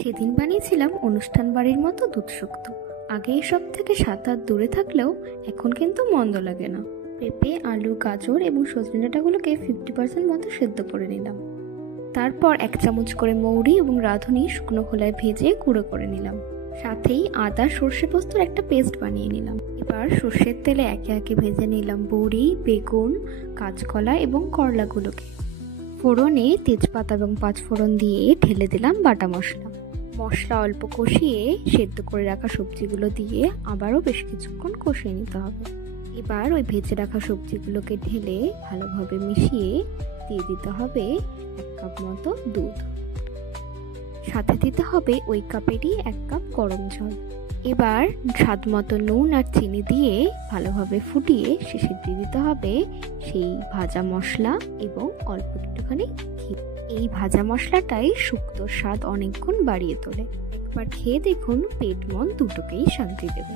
সেদিন বানিয়েছিলাম অনুষ্ঠান বাড়ির মতো দুধ শুক্তো। আগে এসব থেকে 7 হাত দূরে থাকলেও এখন কিন্তু মন্দ লাগে না। পেঁপে, আলু, গাজর এবং সজনে ডাঁটাগুলোকে 50% মতো সেদ্ধ করে নিলাম। তারপর 1 চামচ করে মৌরি এবং রাঁধুনি শুকনো খোলায় ভেজে গুঁড়ো করে নিলাম। সাথেই আদা সর্ষে পোস্তর একটা পেস্ট বানিয়ে নিলাম। এবার সর্ষের তেলে একে একে ভেজে নিলাম বড়ি, বেগুন, কাঁচকলা এবং করলাগুলোকে। ফোড়নে তেজপাতা এবং 5 ফোড়ন দিয়ে ঢেলে দিলাম বাটা মশলা। মশলা অল্প কষিয়ে সেদ্ধ করে রাখা সবজিগুলো দিয়ে আবারও বেশ কিছুক্ষণ কষিয়ে নিতে হবে। এবার ওই ভেজে রাখা সবজিগুলোকে ঢেলে ভালোভাবে মিশিয়ে দিয়ে দিতে হবে 1 কাপ মতো দুধ। সাথে দিতে হবে ওই কাপেরই 1 কাপ গরম জল। এবার স্বাদ মতো নুন আর চিনি দিয়ে ভালোভাবে ফুটিয়ে শেষে দিয়ে দিতে হবে সেই ভাজা মশলা এবং অল্প একটুখানি ঘি। এই ভাজা মশলাটাই শুক্তোর স্বাদ অনেকগুণ বাড়িয়ে তোলে। একবার খেয়ে দেখুন, পেট মন দুটোকেই শান্তি দেবে।